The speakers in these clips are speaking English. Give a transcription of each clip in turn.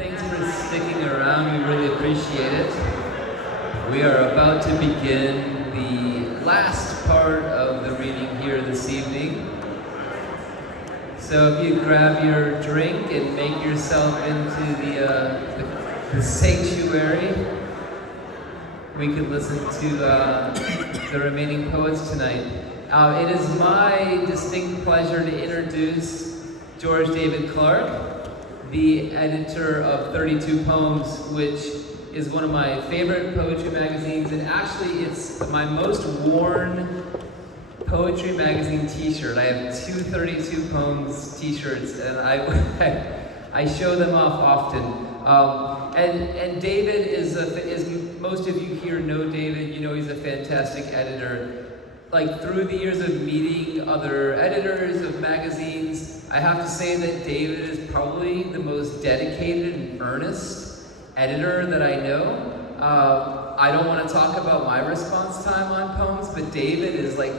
Thanks for sticking around. We really appreciate it. We are about to begin the last part of the reading here this evening. So if you grab your drink and make yourself into the sanctuary, we could listen to the remaining poets tonight. It is my distinct pleasure to introduce George David Clark, the editor of 32 Poems, which is one of my favorite poetry magazines, and actually it's my most worn poetry magazine t-shirt. I have two 32 Poems t-shirts, and I show them off often. And David is most of you here know David. You know he's a fantastic editor. Like through the years of meeting other editors of magazines, I have to say that David is probably the most dedicated and earnest editor that I know. I don't want to talk about my response time on poems, but David is like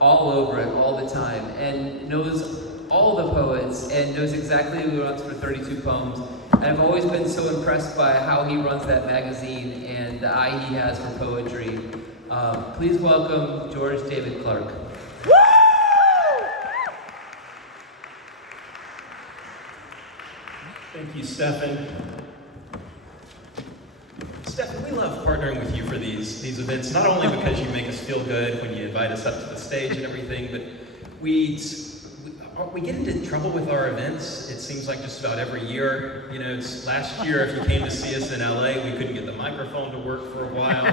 all over it all the time and knows all the poets and knows exactly who runs for 32 Poems. And I've always been so impressed by how he runs that magazine and the eye he has for poetry. Please welcome George David Clark. Woo! Thank you, Stefan. Stefan, we love partnering with you for these events, not only because you make us feel good when you invite us up to the stage and everything, but we get into trouble with our events. It seems like just about every year. You know, last year, if you came to see us in LA, we couldn't get the microphone to work for a while.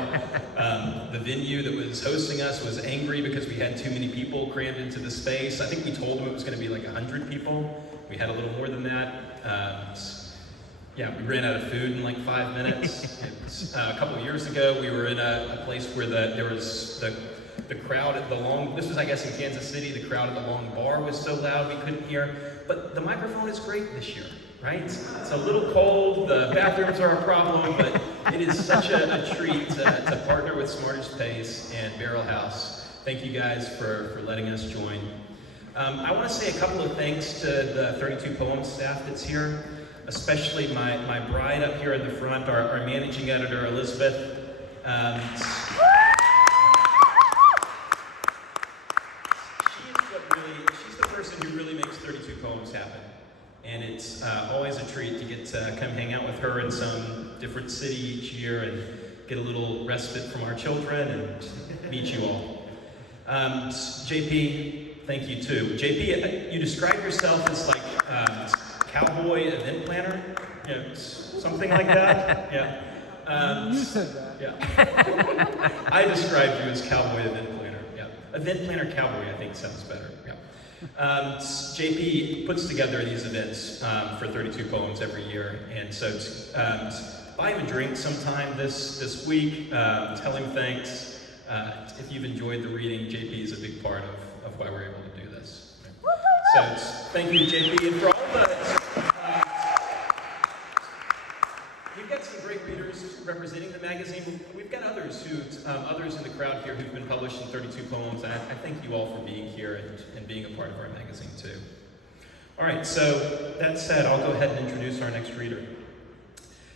The venue that was hosting us was angry because we had too many people crammed into the space. I think we told them it was going to be like 100 people. We had a little more than that. Yeah, we ran out of food in like 5 minutes. A couple of years ago, we were in a place where there was the crowd at the long, this was I guess in Kansas City, the crowd at the long bar was so loud we couldn't hear. But the microphone is great this year, right? It's a little cold, the bathrooms are a problem, but it is such a treat to partner with Smartish Pace and Barrel House. Thank you guys for letting us join. I want to say a couple of thanks to the 32 Poems staff that's here, especially my bride up here in the front, our managing editor, Elizabeth. She's the person who really makes 32 Poems happen. And it's always a treat to get to come hang out with her in some different city each year and get a little respite from our children and meet you all. JP, thank you too. JP, you describe yourself as like cowboy event planner, something like that. Yeah. You said that. Yeah. I described you as cowboy event planner. Yeah. Event planner cowboy, I think sounds better. Yeah. JP puts together these events for 32 Poems every year, and so buy him a drink sometime this week. Tell him thanks. If you've enjoyed the reading, JP is a big part of why we're able to do this. So thank you, JP, and for all the we've got some great readers representing the magazine. We've got others in the crowd here who've been published in 32 Poems, and I thank you all for being here and being a part of our magazine too. All right, so that said, I'll go ahead and introduce our next reader.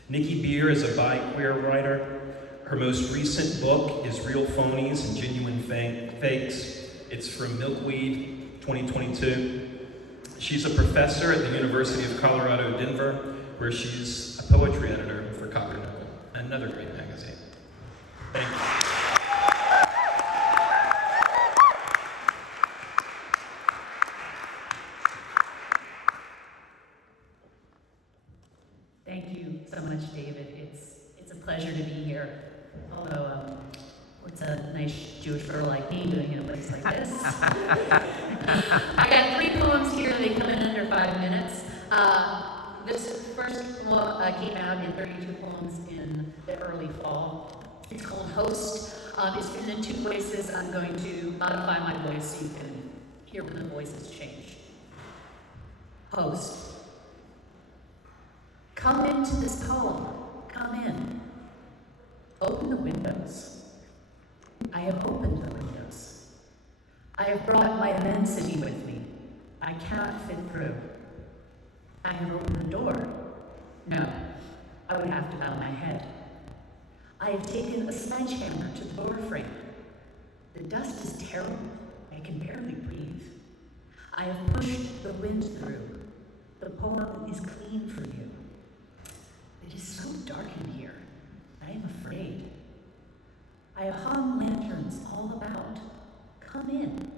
Nicky Beer is a bi-queer writer. Her most recent book is Real Phonies and Genuine Fakes. It's from Milkweed 2022. She's a professor at the University of Colorado, Denver, where she's a poetry editor for Cate, another great magazine. Thank you. Thank you so much, David. It's a pleasure to be here. Although, what's a nice Jewish girl like me doing in a place like this? I got 3 poems here. They come in under 5 minutes. This first one came out in 32 Poems in the early fall. It's called Host. It's written in 2 voices. I'm going to modify my voice so you can hear when the voices change. Host. Come into this poem. Come in. Open the windows. I have opened the windows. I have brought my immensity with me. I cannot fit through. I have opened the door. No, I would have to bow my head. I have taken a sledgehammer to the door frame. The dust is terrible. I can barely breathe. I have pushed the wind through. The poem is clean for you. It is so dark in here. I am afraid. I have hung lanterns all about. Come in.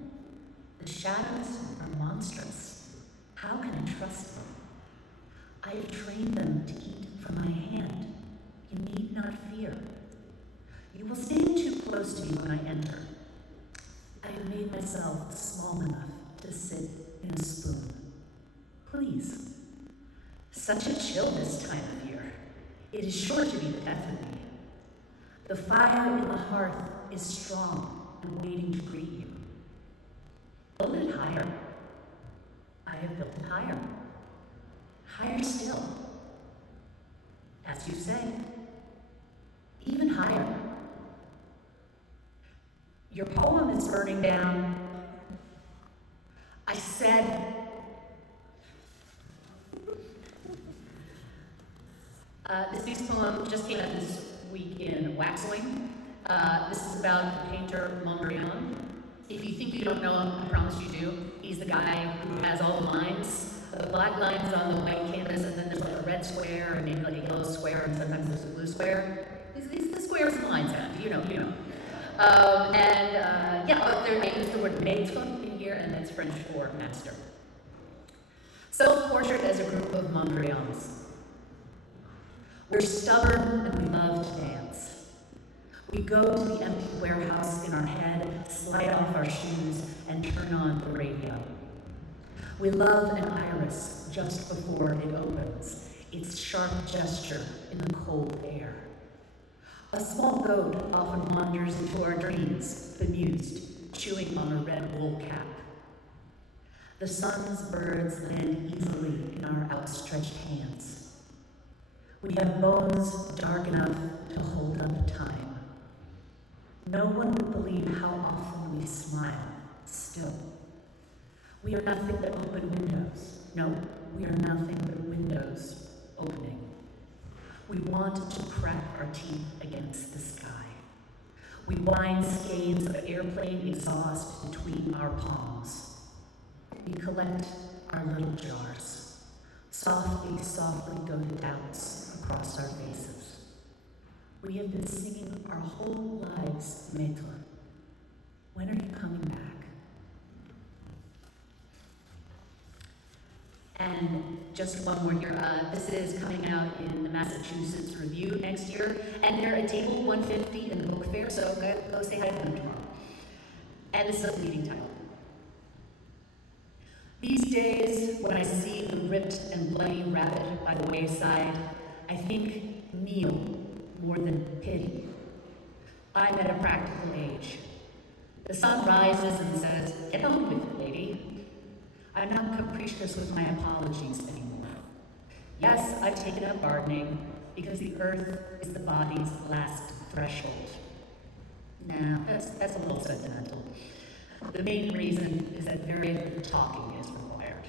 The shadows are monstrous. How can I trust them? I have trained them to eat from my hand. You need not fear. You will stand too close to me when I enter. I have made myself small enough to sit in a spoon. Please. Such a chill this time of year. It is sure to be the death of me. The fire in the hearth is strong and waiting to greet you. Build it higher. I have built it higher. Higher still. As you say. Even higher. Your poem is burning down. I said, this next poem just came out this week in Waxwing. This is about the painter Mondrian. If you think you don't know him, I promise you do. He's the guy who has all the lines, the black lines on the white canvas, and then there's like a red square, and maybe like a yellow square, and sometimes there's a blue square. It's the squares and lines out, you know. I use the word maître in here, and that's French for master. Self-portrait as a group of Mondrians. We're stubborn and we love to dance. We go to the empty warehouse in our head, slide off our shoes, and turn on the radio. We love an iris just before it opens, its sharp gesture in the cold air. A small goat often wanders into our dreams, bemused, chewing on a red wool cap. The sun's birds land easily in our outstretched hands. We have bones dark enough to hold up time. No one would believe how often we smile, still. We are nothing but open windows. No, we are nothing but windows opening. We want to crack our teeth against the sky. We wind skeins of airplane exhaust between our palms. We collect our little jars. Softly go the doubts across our faces. We have been singing our whole lives, Maître. When are you coming back? And just one more here. This is coming out in the Massachusetts Review next year, and they're at table 150 in the book fair, so go say hi to them tomorrow. And this is a leading title. These days, when I see the ripped and bloody rabbit by the wayside, I think meal more than pity. I'm at a practical age. The sun rises and says, "Get on with it, lady." I'm not capricious with my apologies anymore. Yes, I've taken up gardening because the earth is the body's last threshold. Nah, that's a little sentimental. The main reason is that very little talking is required.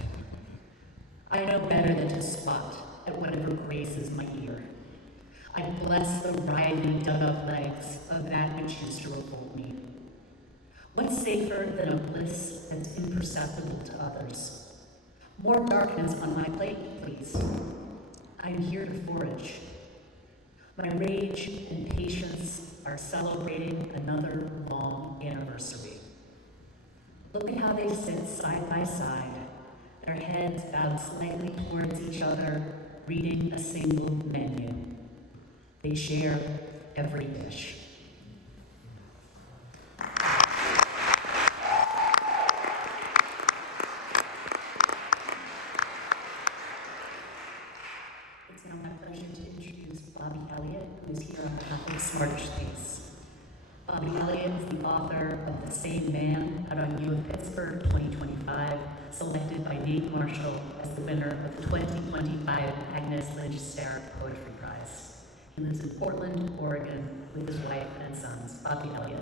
I know better than to spot at whatever graces my ear. I bless the writhing, dug-up legs of that which used to revolt me. What's safer than a bliss that's imperceptible to others? More darkness on my plate, please. I'm here to forage. My rage and patience are celebrating another long anniversary. Look at how they sit side by side, their heads bowed slightly towards each other, reading a single menu. They share every dish. It's now my pleasure to introduce Bobby Elliott, who is here on behalf of Smartish piece. Bobby Elliott is the author of The Same Man out on U of Pittsburgh 2025, selected by Nate Marshall as the winner of the 2025 Agnes Lynch Starrett Poetry Prize. He lives in Portland, Oregon, with his wife and sons. Bobby Elliott.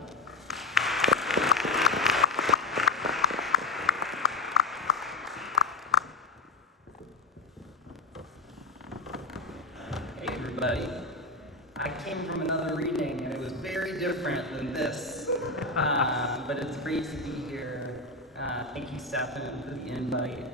everybody. I came from another reading, and it was very different than this. But it's great to be here. Thank you, Stefan, for the invite.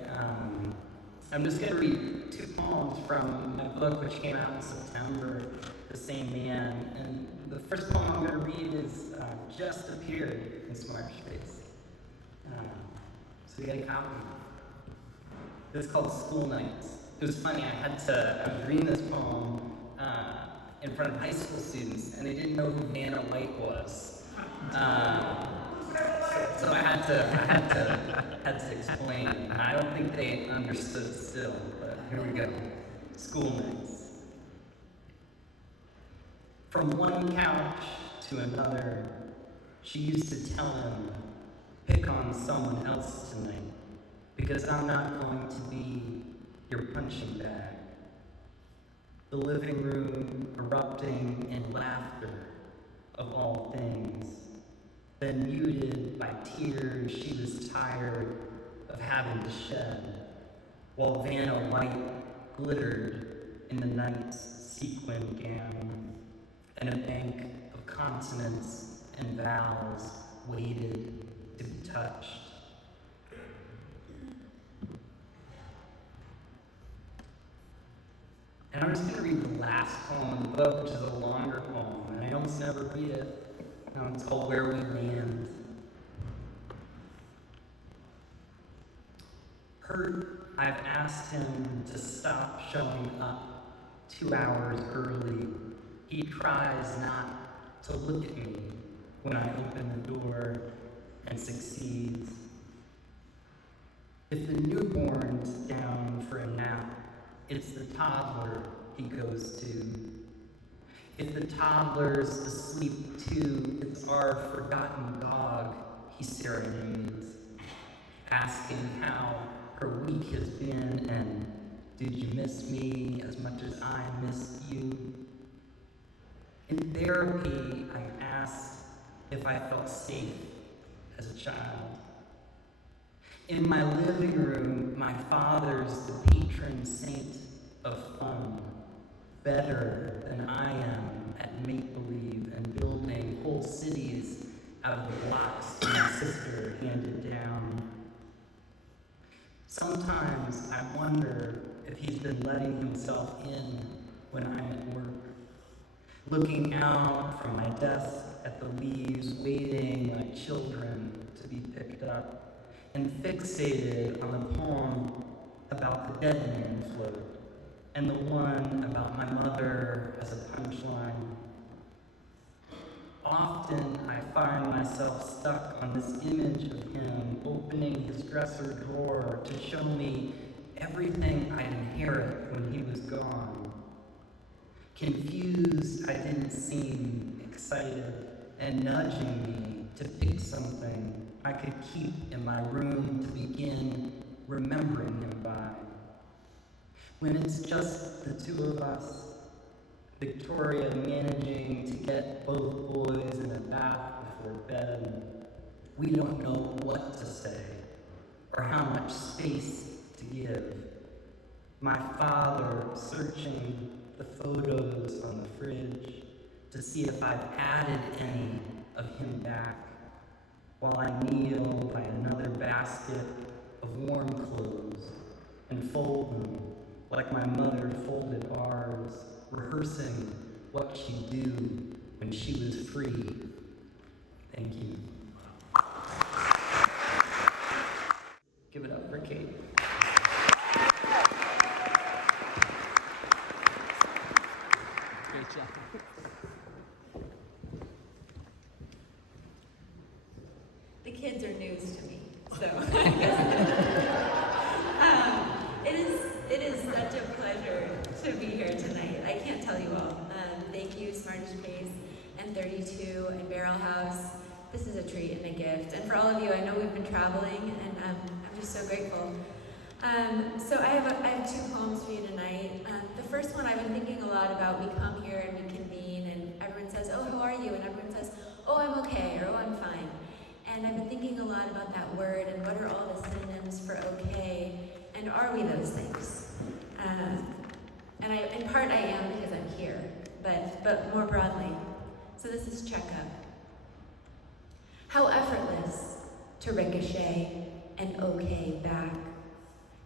I'm just going to read 2 poems from my book, which came out in September, The Same Man. And the first poem I'm going to read is just appeared in Smartish. So you get a copy. It's called School Nights. It was funny, I was reading this poem in front of high school students, and they didn't know who Vanna White was. So I had to explain. I don't think they understood still, but here we go. School Nights. From one couch to another, she used to tell him, pick on someone else tonight, because I'm not going to be your punching bag. The living room erupting in laughter, of all things, then muted by tears she was tired of having to shed, while Vanna White glittered in the night's sequin gown, and a bank of consonants and vowels waited to be touched. And I'm just going to read the last poem in the book, which is a longer poem, and I almost never read it. It's called Where We Land. Hurt, I've asked him to stop showing up 2 hours early. He tries not to look at me when I open the door and succeeds. If the newborn's down for a nap, it's the toddler he goes to. If the toddler's asleep too, it's our forgotten dog he serenades, asking how her week has been and did you miss me as much as I missed you? In therapy, I'm asked if I felt safe as a child. In my living room, my father's the patron saint of fun, better than I am at make-believe and building whole cities out of the blocks my sister handed down. Sometimes I wonder if he's been letting himself in when I'm at work, looking out from my desk at the leaves, waiting like children to be picked up, and fixated on the poem about the dead man float, and the one about my mother as a punchline. Often I find myself stuck on this image of him opening his dresser drawer to show me everything I'd inherit when he was gone. Confused, I didn't seem excited, and nudging me to pick something I could keep in my room to begin remembering him by. When it's just the 2 of us, Victoria managing to get both boys in a bath before bed, we don't know what to say or how much space to give. My father searching the photos on the fridge to see if I've added any of him back, while I kneel by another basket of warm clothes and fold them like my mother folded ours, rehearsing what she'd do when she was free. Thank you. Give it up for Cate. Great job. The kids are news to me, so it is such a pleasure to be here tonight. I can't tell you all. Thank you, Smartish Space and 32 and Barrel House. This is a treat and a gift. And for all of you, I know we've been traveling, and I'm just so grateful. So I have 2 poems for you tonight. The first one I've been thinking a lot about. We come here and we convene, and everyone says, "Oh, how are you?" And everyone says, "Oh, I'm okay," or "Oh, I'm fine." And I've been thinking a lot about that word and what are all the synonyms for okay, and are we those things? And in part I am because I'm but more broadly. So this is checkup. How effortless to ricochet an okay back,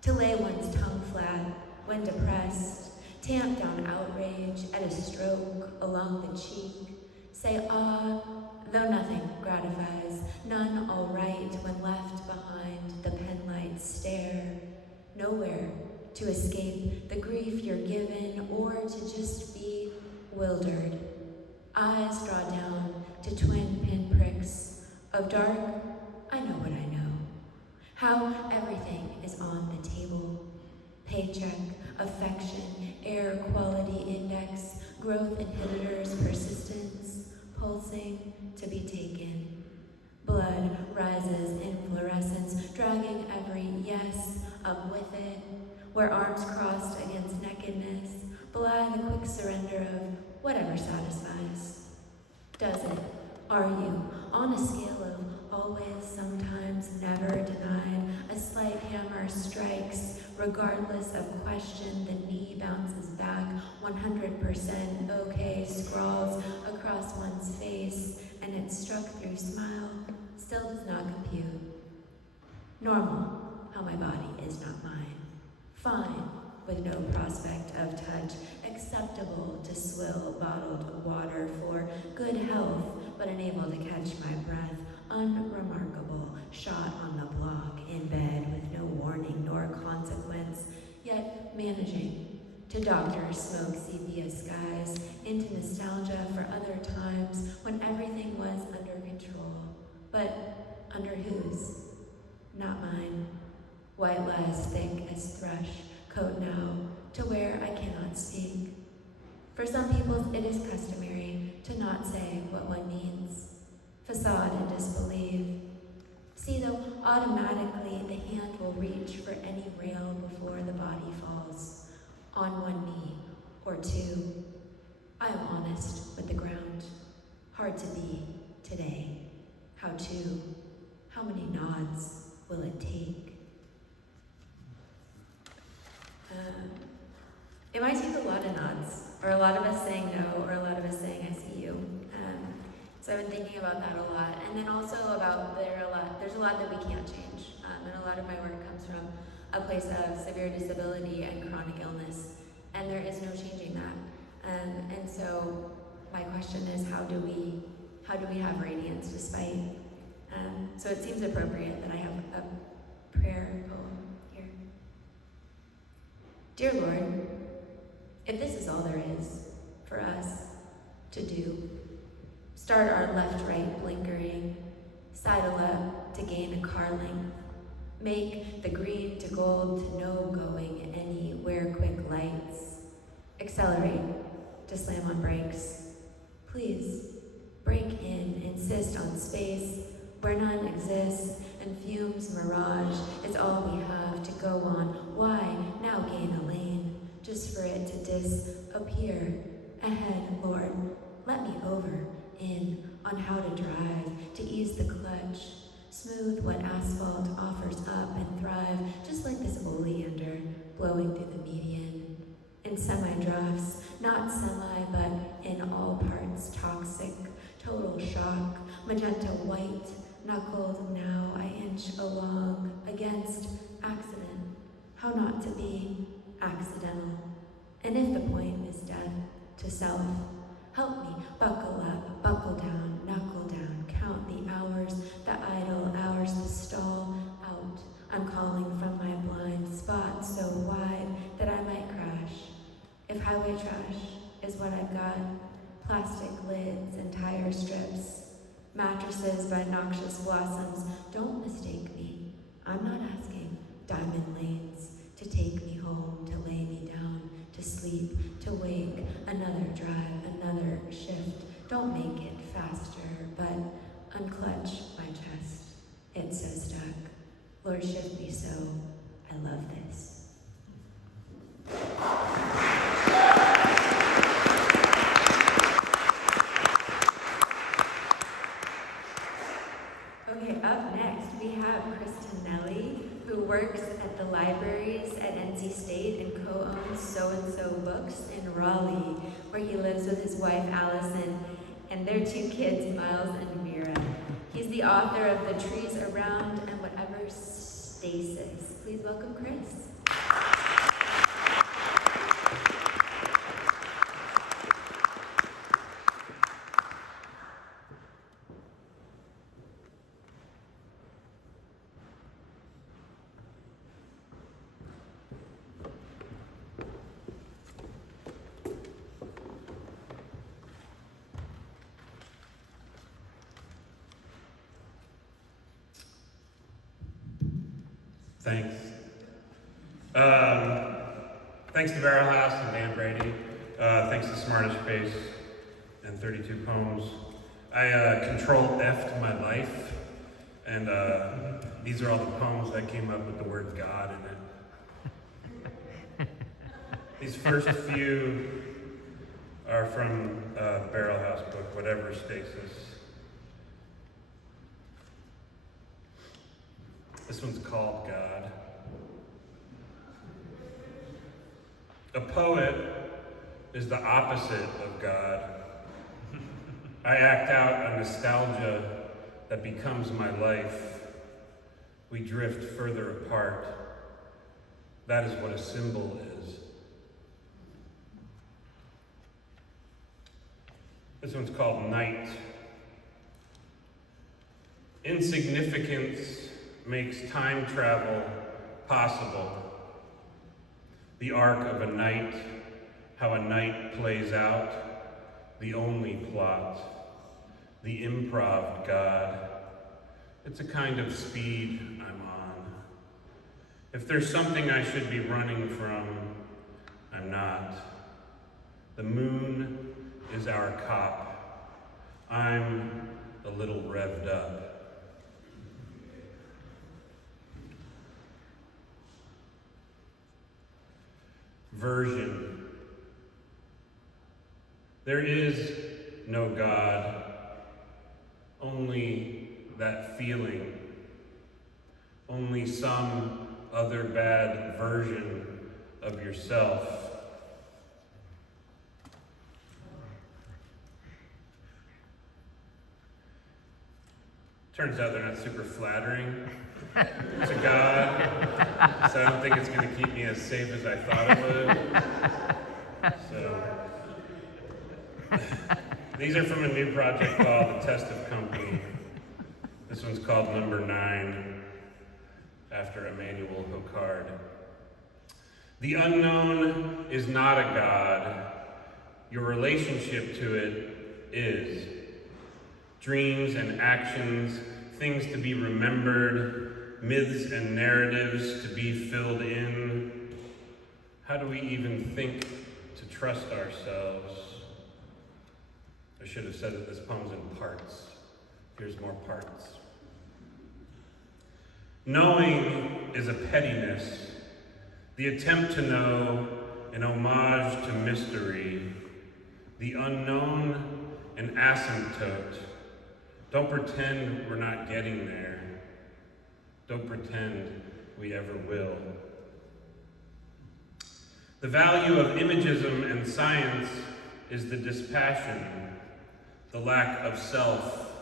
to lay one's tongue flat when depressed, tamp down outrage at a stroke along the cheek, say ah, though nothing gratifies, none all right when left behind the penlight stare, nowhere to escape the grief you're given or to just be wildered. Eyes draw down to twin pinpricks of dark, I know what I know. How everything is on the table. Paycheck, affection, air quality index, growth inhibitors, persistence, pulsing to be taken. Blood rises in fluorescence, dragging every yes up with it, where arms crossed against nakedness, belie the quick surrender of whatever satisfies. Does it? Are you, on a scale of always, sometimes, never denied, a slight hammer strikes, regardless of question, the knee bounces back, 100% okay, scrawls across one's face, and it struck through smile, still does not compute. Normal, how my body is not mine. Fine, with no prospect of touch, acceptable to swill bottled water for good health, but unable to catch my breath, unremarkable, shot on the block, in bed with no warning nor consequence, yet managing to doctor smoke sepia skies, into nostalgia for other times when everything was under control. But under whose? Not mine. White lies thick as thrush, coat now, to where I cannot speak. For some people it is customary to not say what one means. Facade and disbelief. See, though automatically the hand will reach for any rail before the body falls, on one knee or two. I am honest with the ground. Hard to be today. How to? How many nods will it take? It might take a lot of nods, or a lot of us saying no, or a lot of us saying I see you. So I've been thinking about that a lot, and then also about there's a lot that we can't change, and a lot of my work comes from a place of severe disability and chronic illness, and there is no changing that. And so my question is, how do we have radiance despite? So it seems appropriate that I have a prayer poem here. Dear Lord, if this is all there is for us to do, start our left-right blinkering, sidle up to gain a car length, make the green to gold to no going anywhere quick lights, accelerate to slam on brakes. Please, break in, insist on space where none exists, and fumes mirage is all we have to go on. Why now gain a lane, just for it to disappear? Ahead, Lord, let me over, in, on how to drive, to ease the clutch, smooth what asphalt offers up and thrive, just like this oleander blowing through the median. In semi-drafts, not semi, but in all parts toxic, total shock, magenta white, knuckled now I inch along, against accident, how not to be accidental. And if the point is death to self, help me buckle up, buckle down, knuckle down, count the hours, the idle hours, the stall out. I'm calling from my blind spot so wide that I might crash. If highway trash is what I've got, plastic lids and tire strips, mattresses by noxious blossoms, don't mistake me. I'm not asking diamond lanes to take me home, to lay me down, to sleep, to wake, another drive, another shift. Don't make it faster, but unclutch my chest. It's so stuck. Lord, shift me so. I love this. Okay, up next we have Tonelli, who works at the libraries at NC State and co-owns So and So Books in Raleigh, where where he lives with his wife Allison and their 2 kids, Miles and Mira. He's the author of The Trees Around and Whatever Stasis. Please welcome Chris. Thanks. Thanks to Barrel House and Dan Brady. Thanks to Smartish Bass and 32 Poems. I Control-F'd my life, and these are all the poems that came up with the word God in it. These first few are from the Barrel House book, Whatever Stasis. This one's called God. A poet is the opposite of God. I act out a nostalgia that becomes my life. We drift further apart. That is what a symbol is. This one's called Night. Insignificance makes time travel possible. The arc of a night, how a night plays out, the only plot, the improv God. It's a kind of speed I'm on. If there's something I should be running from, I'm not. The moon is our cop. I'm a little revved up. Version. There is no God, only that feeling, only some other bad version of yourself. Turns out they're not super flattering to God, so I don't think it's going to keep me as safe as I thought it would. So, these are from a new project called The Test of Company. This one's called Number 9, after Emmanuel Hocard. The unknown is not a God. Your relationship to it is. Dreams and actions, things to be remembered, myths and narratives to be filled in. How do we even think to trust ourselves? I should have said that this poem's in parts. Here's more parts. Knowing is a pettiness, the attempt to know, an homage to mystery, the unknown, an asymptote. Don't pretend we're not getting there. Don't pretend we ever will. The value of imagism and science is the dispassion, the lack of self,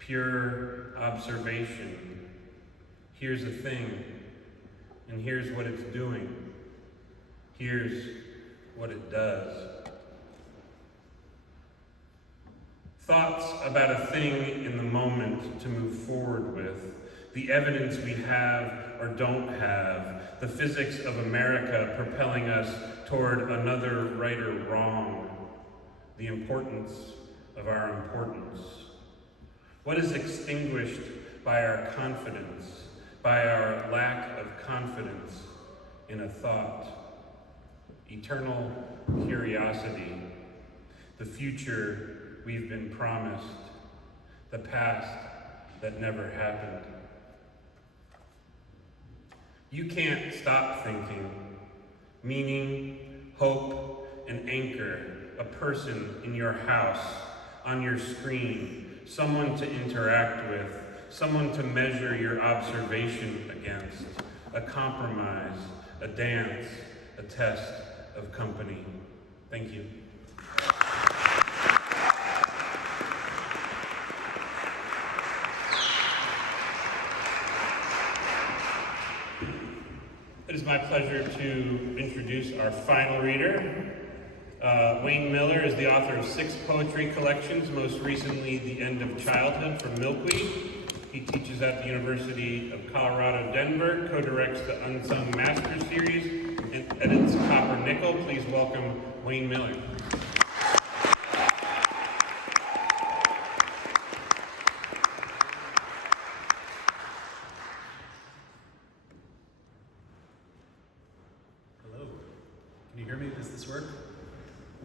pure observation. Here's a thing, and here's what it's doing. Here's what it does. Thoughts about a thing in the moment to move forward with, the evidence we have or don't have, the physics of America propelling us toward another right or wrong, the importance of our importance. What is extinguished by our confidence, by our lack of confidence in a thought? Eternal curiosity, the future we've been promised, the past that never happened. You can't stop thinking. Meaning, hope, an anchor, a person in your house, on your screen, someone to interact with, someone to measure your observation against, a compromise, a dance, a test of company. Thank you. my pleasure to introduce our final reader. Wayne Miller is the author of 6 poetry collections, most recently The End of Childhood from Milkweed. He teaches at the University of Colorado, Denver, co-directs the Unsung Master Series, and edits Copper Nickel. Please welcome Wayne Miller. Hello. Can you hear me? Does this work?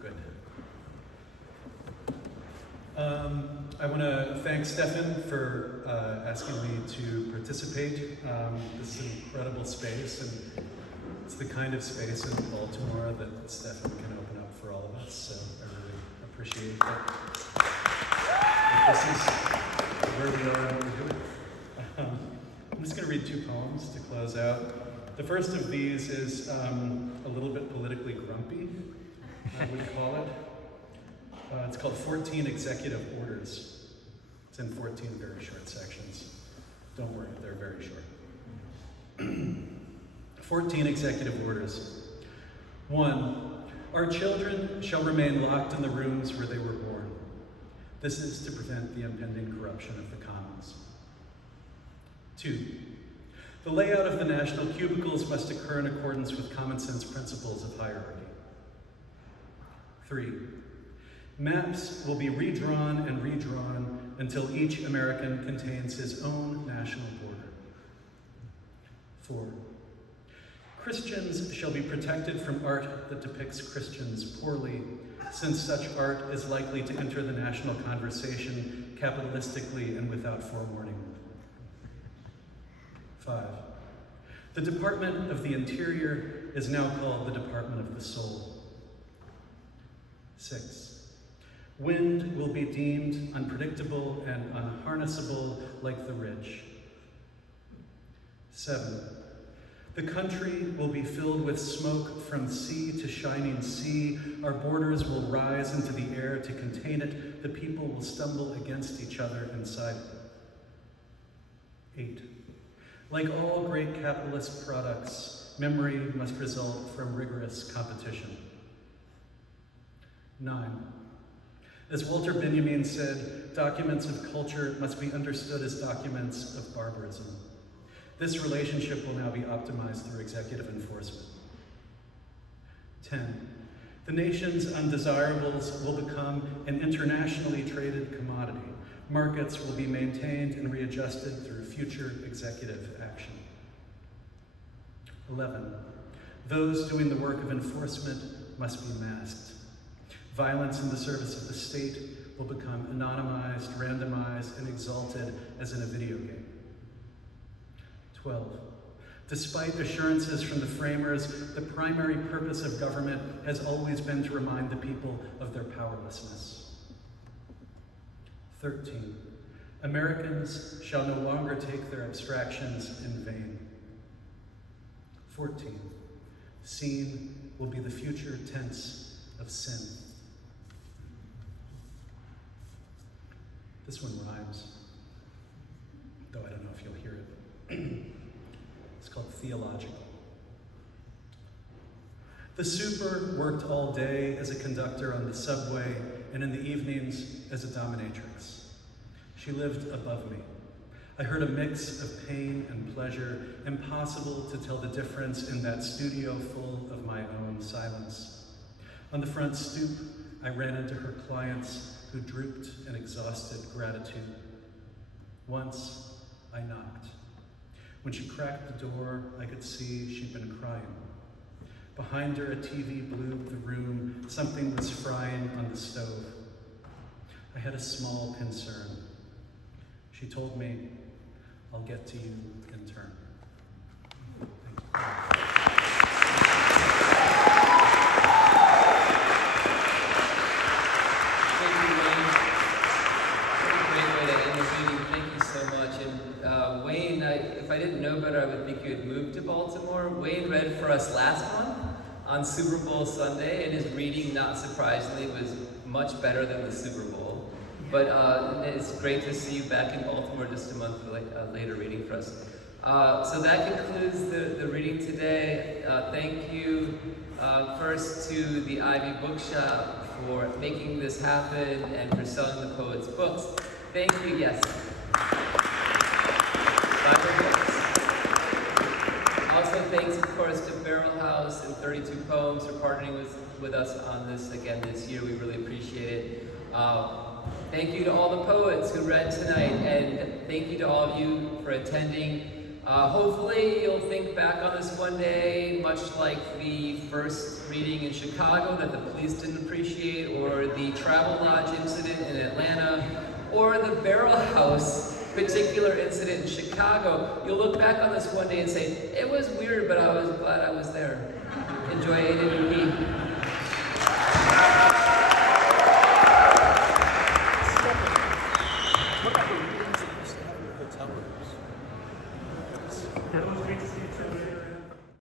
Good. I want to thank Stefan for asking me to participate. This is an incredible space, and it's the kind of space in Baltimore that Stefan can open up for all of us, so I really appreciate that. This is where we are and what we're doing. I'm just going to read 2 poems to close out. The first of these is a little bit politically grumpy, I would call it. It's called 14 Executive Orders. It's in 14 very short sections. Don't worry, they're very short. 14 Executive Orders. 1. Our children shall remain locked in the rooms where they were born. This is to prevent the impending corruption of the commons. 2. The layout of the national cubicles must occur in accordance with common sense principles of hierarchy. 3. Maps will be redrawn and redrawn until each American contains his own national border. 4. Christians shall be protected from art that depicts Christians poorly, since such art is likely to enter the national conversation capitalistically and without forewarning. 5. The Department of the Interior is now called the Department of the Soul. 6. Wind will be deemed unpredictable and unharnessable like the ridge. 7. The country will be filled with smoke from sea to shining sea. Our borders will rise into the air to contain it. The people will stumble against each other inside. 8. Like all great capitalist products, memory must result from rigorous competition. 9. As Walter Benjamin said, documents of culture must be understood as documents of barbarism. This relationship will now be optimized through executive enforcement. 10. The nation's undesirables will become an internationally traded commodity. Markets will be maintained and readjusted through future executive action. 11. Those doing the work of enforcement must be masked. Violence in the service of the state will become anonymized, randomized, and exalted as in a video game. 12. Despite assurances from the framers, the primary purpose of government has always been to remind the people of their powerlessness. 13. Americans shall no longer take their abstractions in vain. 14. Seen will be the future tense of sin. This one rhymes, though I don't know if you'll hear it. It's called Theological. The super worked all day as a conductor on the subway and in the evenings as a dominatrix. She lived above me. I heard a mix of pain and pleasure, impossible to tell the difference in that studio full of my own silence. On the front stoop, I ran into her clients who drooped in exhausted gratitude. Once, I knocked. When she cracked the door, I could see she'd been crying. Behind her, a TV blew the room. Something was frying on the stove. I had a small concern. She told me, "I'll get to you in turn." Thank you. If I didn't know better, I would think you had moved to Baltimore. Wayne read for us last month on Super Bowl Sunday, and his reading, not surprisingly, was much better than the Super Bowl. But it's great to see you back in Baltimore just a month later reading for us. So that concludes the reading today. Thank you first to the Ivy Bookshop for making this happen and for selling the poets' books. Thank you, yes. Bible books. Also thanks, of course, to Barrel House and 32 Poems for partnering with us on this again this year. We really appreciate it. Thank you to all the poets who read tonight, and thank you to all of you for attending. Hopefully you'll think back on this one day, much like the first reading in Chicago that the police didn't appreciate, or the Travel Lodge incident in Atlanta, or the Barrel House particular incident in Chicago. You'll look back on this one day and say, it was weird, but I was glad I was there. Enjoy AWP. What about the readings that you used to have in the hotel rooms? That was great to see you too.